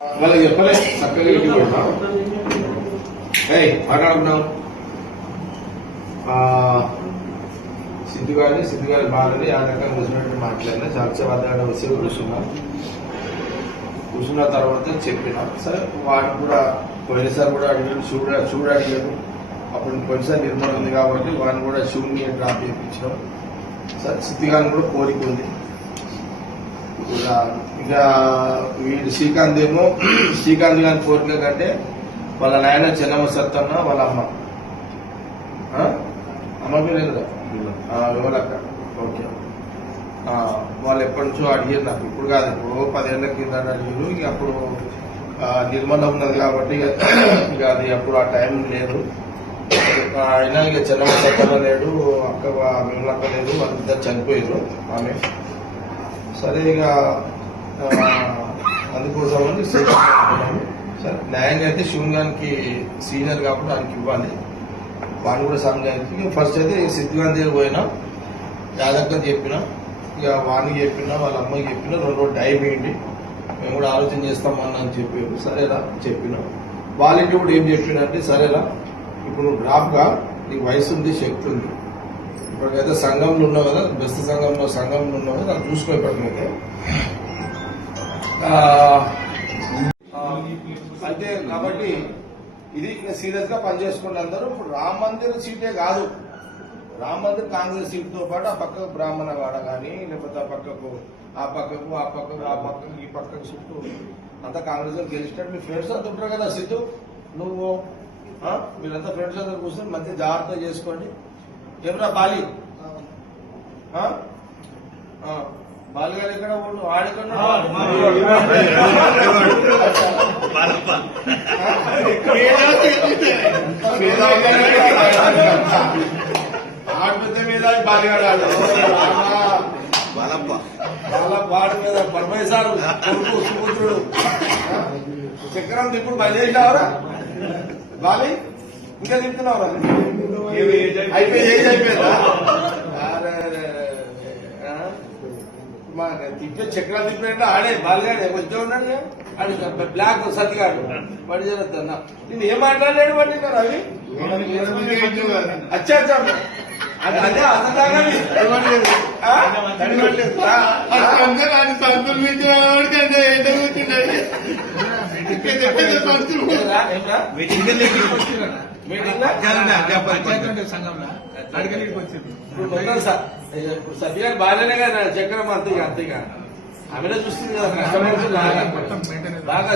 వాళ్ళకి చెప్పలే చక్కగా ఇంటికి పోయినా మాట్లాడుకున్నాం. సిద్ధు గారి బాధని ఆ రకంగా కూర్చున్నట్టు మాట్లాడినా చాలాసేపు వచ్చి కూర్చున్న తర్వాత చెప్పిన సరే వాడిని కూడా పోయినసారి కూడా అడిగాడు చూడు అడిగాడు. అప్పుడు పోయినసారి నిర్మాణం ఉంది కాబట్టి వాడిని కూడా షూని డ్రాప్ చేయించినాం. సరే సిద్ధు గారిని కూడా కోరిక ఉంది. ఇక వీడు శ్రీకాంత్ గారి కోరిక కంటే వాళ్ళ నాయన చెన్నమ్మ సత్తన్న వాళ్ళ అమ్మ పేరు కదా విమలక్క. ఓకే వాళ్ళు ఎప్పటి నుంచో అడిగారు నాకు, ఇప్పుడు కాదు ఇప్పుడు 10 ఏళ్ల కింద అడిగారు. ఇక అప్పుడు నిర్మల ఉన్నది కాబట్టి ఇక అది అప్పుడు ఆ టైం లేదు. అయినా ఇక చెన్నమ్మ సత్తన్న లేడు, అక్క విమలక్క లేదు, వాళ్ళిద్దరు చనిపోయారు ఆమె. సరే ఇక అందుకోసమని సరే న్యాయంగా అయితే శివగానికి సీనియర్ కాబట్టి ఆయనకి ఇవ్వాలి. వాడిని కూడా సంఘానికి ఫస్ట్ అయితే సిద్ధు గారి దగ్గర పోయినా యాదక్క చెప్పిన, ఇక వాడికి చెప్పిన, వాళ్ళ అమ్మకి చెప్పిన 2 రోజులు టైం వేయండి మేము కూడా ఆలోచన చేస్తామని అని చెప్పారు. సరేలా చెప్పిన. వాళ్ళకి కూడా ఏం చెప్పినంటే సరేలా ఇప్పుడు నువ్వు డ్రాప్గా నీకు వయసు ఉంది, శక్తి ఉంది, ఇప్పటికైతే సంఘంలో ఉన్నావు కదా, బెస్ట్ సంఘంలో ఉన్నావు కదా, అది చూసుకో. ఇప్పటికైతే అంటే కాబట్టి ఇది సీరియస్ గా పనిచేసుకోండి అందరూ. ఇప్పుడు రామ మందిర్ సీటే కాదు, రామ మందిర్ కాంగ్రెస్ సీట్ తో పాటు ఆ పక్కకు బ్రాహ్మణవాడ కానీ లేకపోతే ఆ పక్కకు ఈ పక్కకు చుట్టూ అంతా కాంగ్రెస్ గెలిచినట్టు మీ ఫ్రెండ్స్ అంతా ఉంటారు కదా. సిద్ధు నువ్వు మీరంతా ఫ్రెండ్స్ అందరూ కూర్చొని మంచి జాగ్రత్త చేసుకోండి. ఏమరా బాలి బాలిగాడు ఎక్కడ ఆడెక్కడ ఆడపెద్ద మీద బాలిగాడు వాడి మీద పరమేశారు కొడుకు సుపుత్రుడు చక్రం ఇప్పుడు బయలుదేరావరా బాలి ఇంకా తింటున్నావురా అయిపోయిందా తిప్పే చక్రాలు తిప్పినట్టు ఆడే బాలిగాడే కొంచెం ఉన్నాడు ఆడి బ్లాక్ సతిగాడు వాడి జరుగుతున్నా నేను ఏం మాట్లాడలేడు వాడి రవి అచ్చా అదే అతదాగా సత్యగారు బాగానే కదా చక్రం అంతేగా ఆమెలో చూస్తుంది కదా బాగా